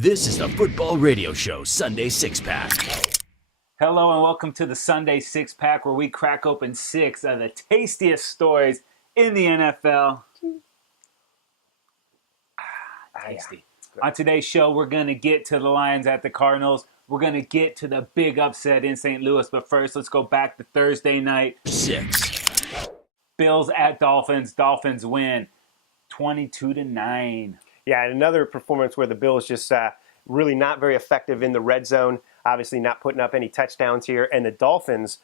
This is the Football Radio Show Sunday Six Pack. Hello and welcome to the Sunday Six Pack, where we crack open six of the tastiest stories in the NFL. Tasty. On today's show, we're going to get to the Lions at the Cardinals. We're going to get to the big upset in St. Louis. But first, let's go back to Thursday night. 6. Bills at Dolphins. Dolphins win 22-9. Yeah, and another performance where the Bills just really not very effective in the red zone. Obviously not putting up any touchdowns here. And the Dolphins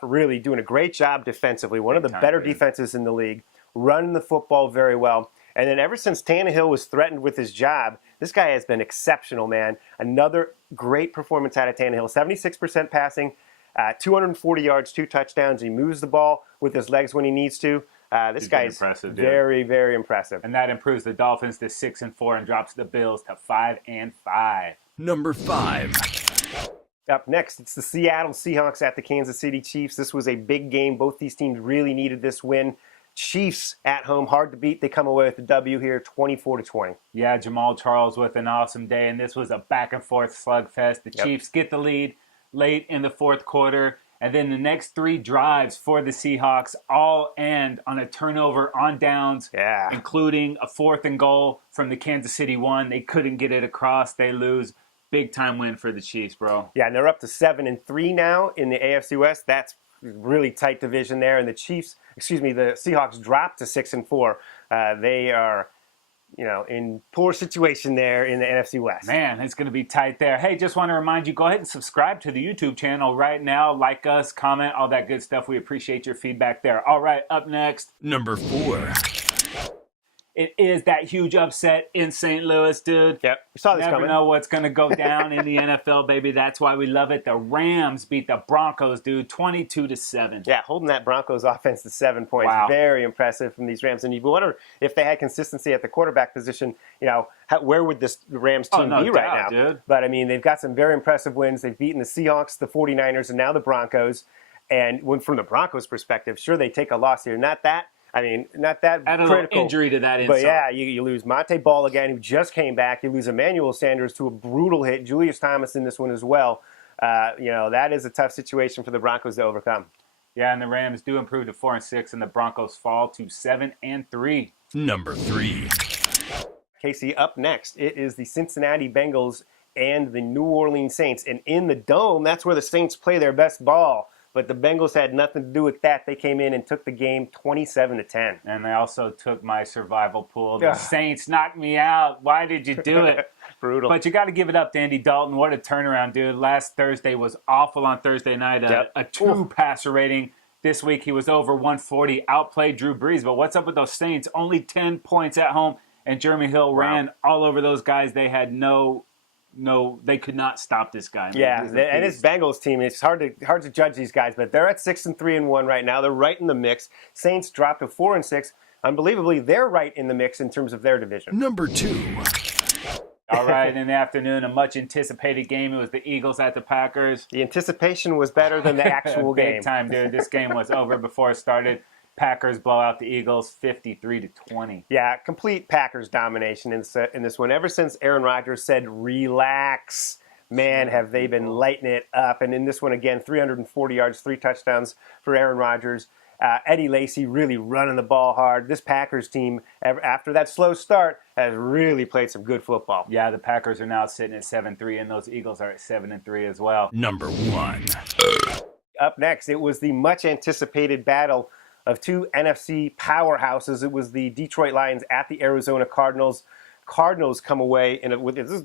really doing a great job defensively. One of the better defenses in the league. Running the football very well. And then ever since Tannehill was threatened with his job, this guy has been exceptional, man. Another great performance out of Tannehill. 76% passing, 240 yards, 2 touchdowns. He moves the ball with his legs when he needs to. This guy is very, very impressive. And that improves the Dolphins to 6-4 and drops the Bills to 5-5. Number 5. Up next, it's the Seattle Seahawks at the Kansas City Chiefs. This was a big game. Both these teams really needed this win. Chiefs at home, hard to beat. They come away with the W here, 24-20. Yeah, Jamaal Charles with an awesome day, and this was a back-and-forth slugfest. The Chiefs get the lead late in the fourth quarter, and then the next 3 drives for the Seahawks all end on a turnover on downs, including a 4th and goal from the Kansas City 1. They couldn't get it across. They lose. Big-time win for the Chiefs, bro. Yeah, and they're up to 7-3 now in the AFC West. That's really tight division there. And the Seahawks dropped to 6-4. They are, in poor situation there in the NFC West. Man, it's going to be tight there. Hey, just want to remind you, go ahead and subscribe to the YouTube channel right now. Like us, comment, all that good stuff. We appreciate your feedback there. All right, up next. Number 4. It is that huge upset in St. Louis, dude. Yep, we saw this coming. Never know what's going to go down in the NFL, baby. That's why we love it. The Rams beat the Broncos, dude, 22-7. Yeah, holding that Broncos offense to 7 points. Wow. Very impressive from these Rams. And you wonder if they had consistency at the quarterback position, where would this Rams team be right now? Dude. But, they've got some very impressive wins. They've beaten the Seahawks, the 49ers, and now the Broncos. And from the Broncos' perspective, sure, they take a loss here. Not that Add a critical. Little injury to that insult. But yeah, you lose Monte Ball again, who just came back. You lose Emmanuel Sanders to a brutal hit. Julius Thomas in this one as well. That is a tough situation for the Broncos to overcome. Yeah, and the Rams do improve to 4-6, and the Broncos fall to 7-3. Number 3. Casey, up next, it is the Cincinnati Bengals and the New Orleans Saints. And in the Dome, that's where the Saints play their best ball. But the Bengals had nothing to do with that. They came in and took the game 27-10. And they also took my survival pool. The Saints knocked me out. Why did you do it? Brutal. But you got to give it up to Andy Dalton. What a turnaround, dude. Last Thursday was awful on Thursday night. A 2 passer rating. This week he was over 140. Outplayed Drew Brees. But what's up with those Saints? Only 10 points at home. And Jeremy Hill ran all over those guys. They had they could not stop this guy. Yeah, and this Bengals team, it's hard to judge these guys, but they're at 6-3-1 right now. They're right in the mix. Saints dropped to 4-6. Unbelievably, they're right in the mix in terms of their division. Number 2. All right, in the afternoon, a much anticipated game. It was the Eagles at the Packers. The anticipation was better than the actual game. Big time, dude. This game was over before it started. Packers blow out the Eagles 53-20. Yeah, complete Packers domination in this one. Ever since Aaron Rodgers said, relax, man, have they been lighting it up. And in this one, again, 340 yards, 3 touchdowns for Aaron Rodgers. Eddie Lacy really running the ball hard. This Packers team, after that slow start, has really played some good football. Yeah, the Packers are now sitting at 7-3, and those Eagles are at 7-3 as well. Number 1. Up next, it was the much-anticipated battle of 2 NFC powerhouses. It was the Detroit Lions at the Arizona Cardinals. Cardinals come away,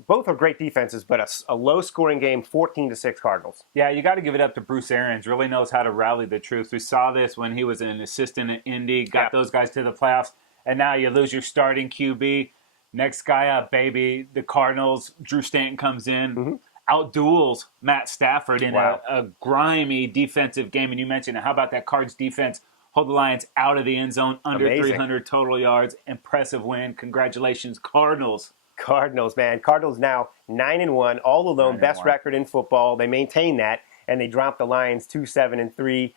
both are great defenses, but a low-scoring game, 14-6 Cardinals. Yeah, you got to give it up to Bruce Arians. Really knows how to rally the troops. We saw this when he was an assistant at Indy, got those guys to the playoffs, and now you lose your starting QB. Next guy up, baby, the Cardinals. Drew Stanton comes in, outduels Matt Stafford in a grimy defensive game. And you mentioned, how about that Cards defense? Hold the Lions out of the end zone, under 300 total yards. Impressive win. Congratulations, Cardinals. Cardinals, man. Cardinals now 9-1, all alone, best record in football. They maintain that, and they dropped the Lions 2-7-3.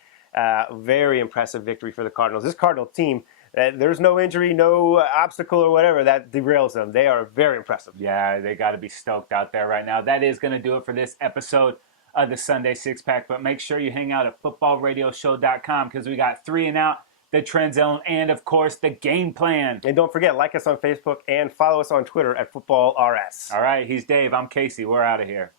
Very impressive victory for the Cardinals. This Cardinal team, there's no injury, no obstacle or whatever that derails them. They are very impressive. Yeah, they got to be stoked out there right now. That is going to do it for this episode of the Sunday Six Pack. But make sure you hang out at footballradioshow.com because we got 3 and Out, the Trend Zone, and of course the Game Plan. And don't forget, like us on Facebook and follow us on Twitter at FootballRS. All right, he's Dave. I'm Casey. We're out of here.